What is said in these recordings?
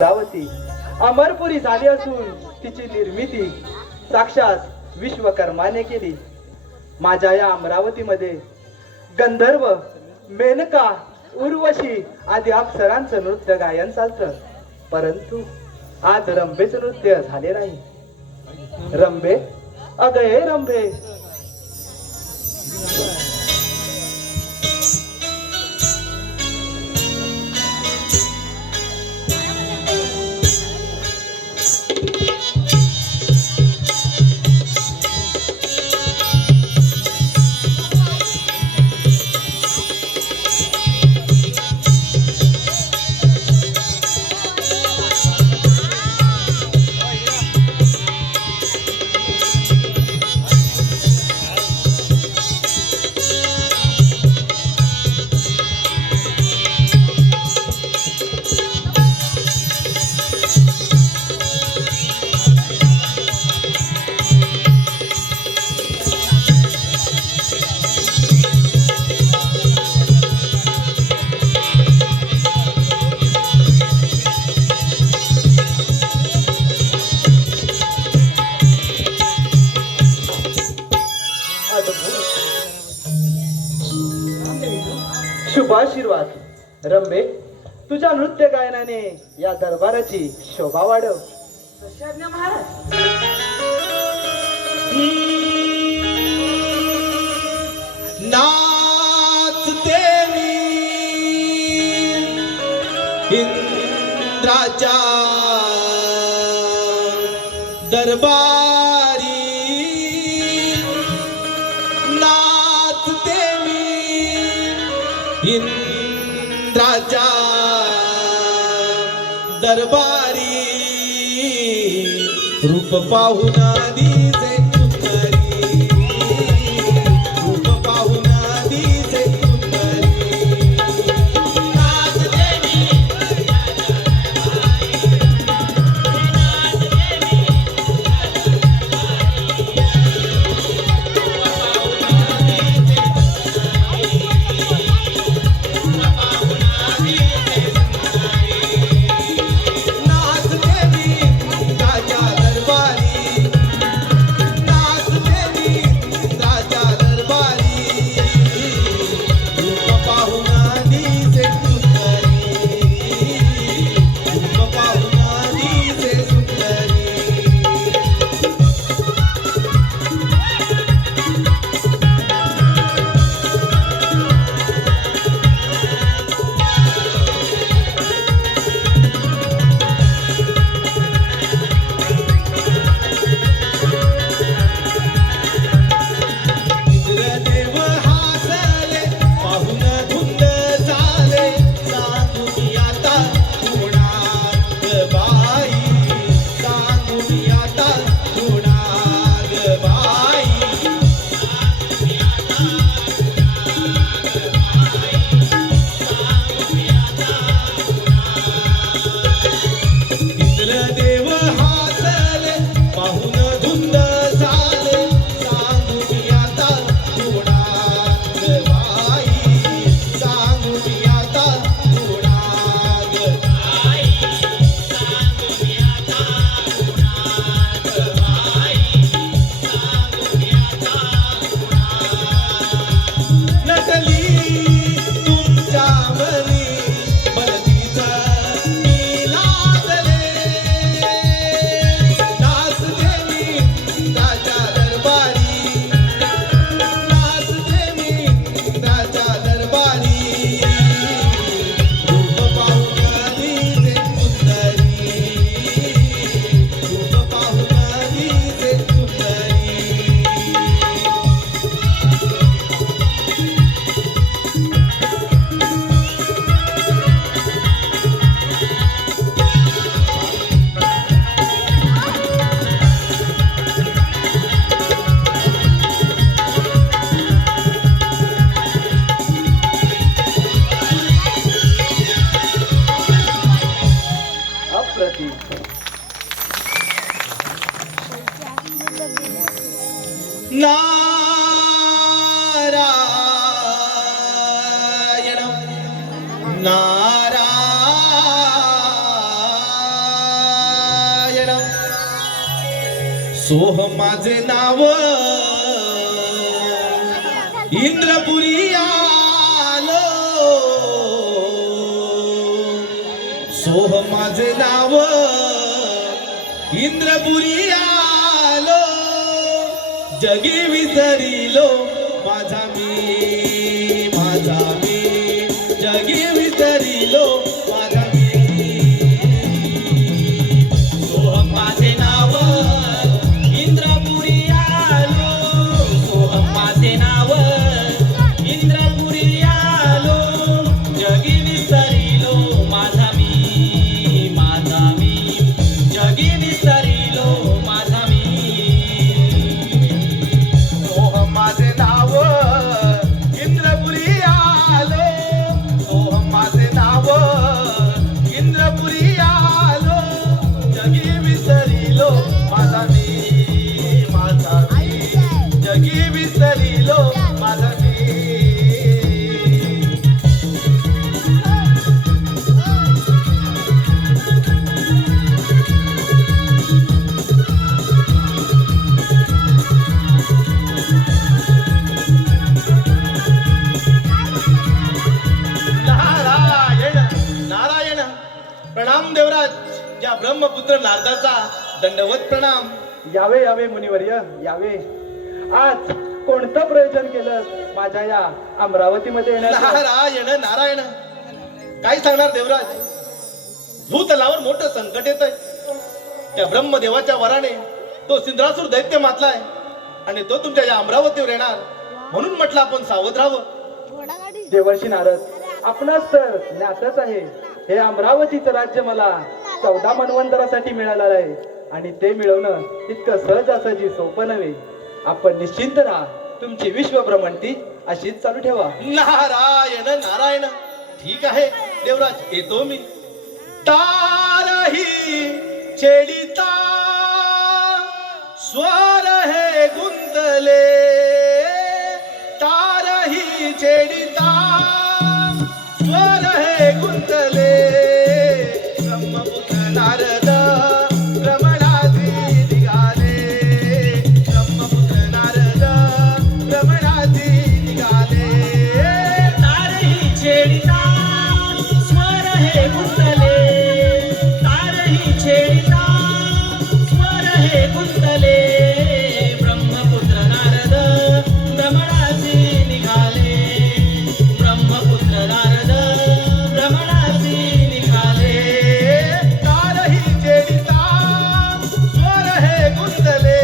अमरावती अमरपुरी झाली असून तिची निर्मिती साक्षात विश्वकर्माने केली. माझ्या या अमरावतीमध्ये गंधर्व, मेनका, उर्वशी आदी अप्सरांचं नृत्य गायन चालतं. परंतु आज रंभेचं नृत्य झाले नाही. रंभे, अगं रंभे, शुभ आशीर्वाद. रंभे, तुझ्या नृत्य गायनाने या दरबाराची शोभा वाढव. महाराज, नाचते मी इंद्राच्या दरबारी, नाचते मी इंद्राच्या दरबारी, रूप पाहून दिसे सुंदरी, रूप पाहून दिसे सुंदरी, नाचते मी नारायण नारायण सोह माझे नाव इंद्रपुरी आलो सोह माझे नाव इंद्रपुरी आलो जगी विसरिलो माझा मी जगी विसरिलो माझा मी सोह माझे नाव इंद्रपुरी आलो सोह माझे नाव इंद्रपुरी आलो जगी विसरिलो माझा मी जगी विसरिलो माझा मी सोह माझे नाव इंद्रपुरी आलो सोह माझे नाव इंद्रपुरी आलो जगी विसरिलो माझा मी जगी विसरिलो माझा मी नारायण प्रणाम देवराज या ब्रह्मपुत्र नारदाचा दंडवत प्रणाम यावे यावे मुनिवर्य यावे. आज कोणतं प्रयोजन केलं माझ्या या अमरावतीमध्ये येण्याचं? नारायण काय सांगणार देवराज भूतलावर मोठं संकट येत आहे. त्या ब्रह्मदेवाच्या वराने तो सिंद्रासूर दैत्य मातलाय आणि तो तुमच्या या अमरावतीवर येणार म्हणून म्हटलं आपण सावध राहावं. देवर्षी नारद आपणास तर ज्ञातच आहे हे अमरावतीचं राज्य मला 14 मन्वंतरासाठी मिळालं आहे आणि ते मिळवणं इतकं सहजासहजी सोपं नव्हे. आपण निश्चिंत राहा. तुमची विश्वभ्रमंती अशीच चालू ठेवा. नारायण ठीक आहे देवराज येतो मी. तारही छेडिता स्वर हे गुंतले तारही छेडिता स्वर हे गुंतले ब्रह्मपुत्र नारद भ्रमणाची निघाले ब्रह्मपुत्र नारद भ्रमणाची निघाले तारही छेडिता स्वर हे गुंतले तारही छेडिता स्वर हे गुंतले ब्रह्मपुत्र नारद भ्रमणाची निघाले ब्रह्मपुत्र नारद भ्रमणाची निघाले तारही छेडिता स्वर हे गुंतले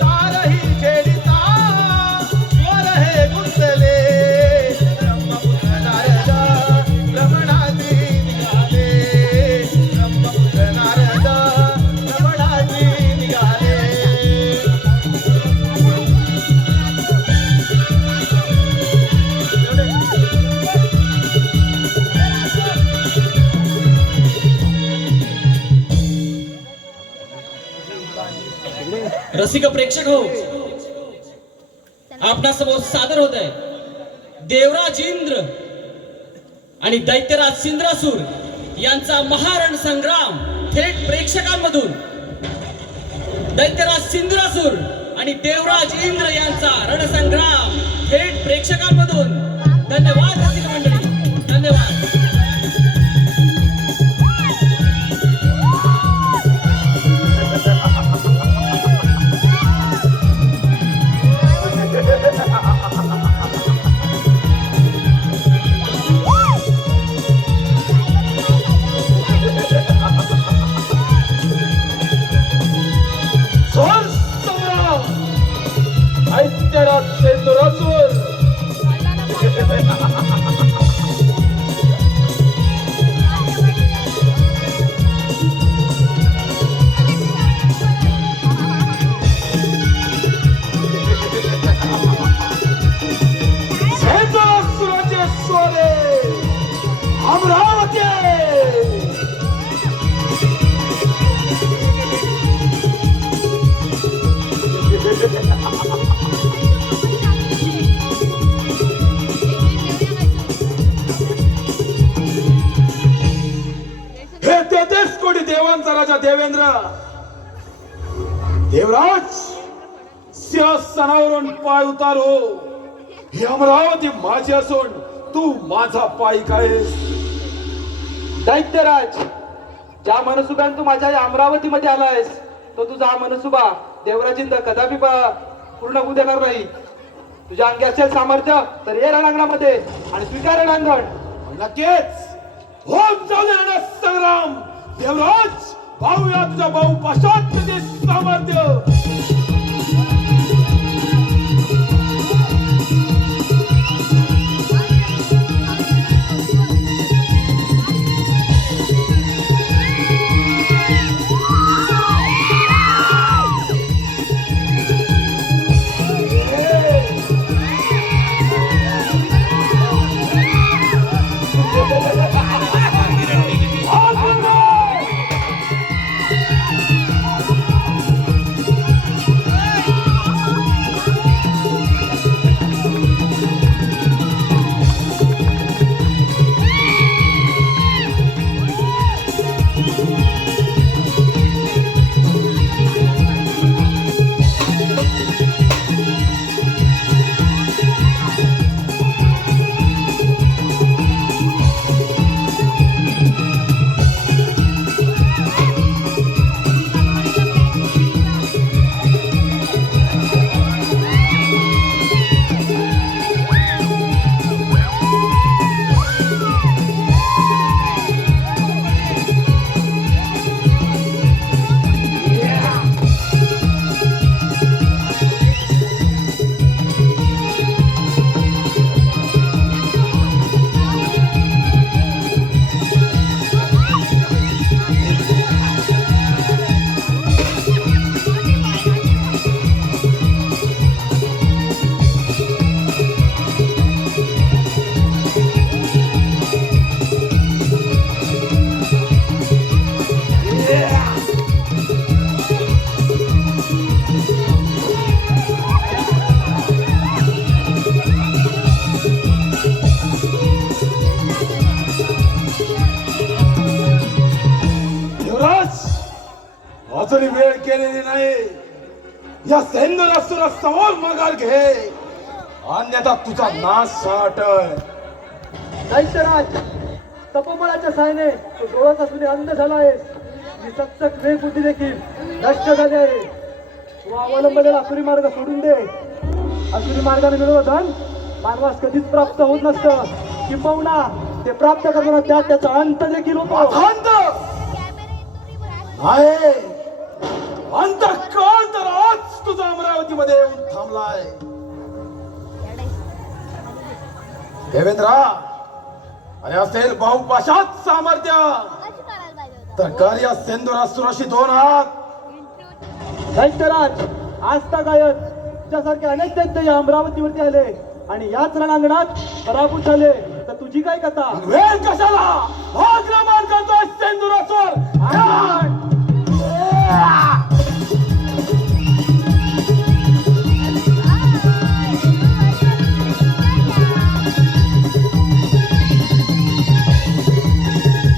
तारही छेडिता स्वर हे गुंतले ब्रह्मपुत्र नारद भ्रमणाची निघाले ब्रह्मपुत्र नारद भ्रमणाची निघाले. रसिक प्रेक्षक हो आपणासमोर सादर होत आहे देवराज इंद्र आणि दैत्यराज सिंद्रासूर यांचा महारण संग्राम थेट प्रेक्षकांमधून. दैत्यराज सिंद्रासूर आणि देवराज इंद्र यांचा रणसंग्राम थेट प्रेक्षकांमधून. धन्यवाद रसिक मंडळी, धन्यवाद. दैत्यराज सिंद्रासूर सिंद्रासुराचे सोरे अमरावती हे तेथेच कोणी देवांचा राजा देवेंद्र देवराज सिंहासनावरून पाय उतारो. ही अमरावती माझी असून तू माझा पायिक आहेस. दैत्यराज, ज्या मनसुबान तू माझ्या या अमरावतीमध्ये आलायस तो तुझा हा मनसुबा देवराजिंद कदापि पूर्ण होऊ देणार नाही. तुझ्या अंगी असेल सामर्थ्य तर ये रणांगणामध्ये आणि स्वीकार रणांगण. नक्कीच होम जाऊ दे रण संग्राम. देवराज पाहूया तुझ्या भाऊ पाशात्य सामर्थ्य. अजून वेळ केलेली नाही. या सैन्याला समोर माघार घे, अन्यथा तुझा नाश साटळ. दैत्यराज, तपोबळाच्या साहाय्याने तू डोळत असून अंध झाला आहेस. ही सत्सक वेग बुद्धी देखील नष्ट झाली आहे. तू अवलंबलेला आसुरी मार्ग सोडून दे. आसुरी मार्गाने मिळवलं धन मानवास कधीच प्राप्त होत नसतं. किंबहुना ते प्राप्त करताना त्यात त्याचा अंत देखील होतो. अंत आहे, अंत काळ तर आज तुझा अमरावतीमध्ये येऊन थांबलाय. देवेंद्रा, आणि असेल बहुपाशात सामर्थ्य तर कार्य सिंधुरासुराशी 2 हात. दैत्यराज, आस्था गायत तुझ्यासारखे अनेक दैत्य या अमरावतीवरती आले आणि याच रणांगणात पराभूत झाले. तर तुझी काय कथा? वेळ कशाला? आक्रमण करतोय सिंधुरासुर.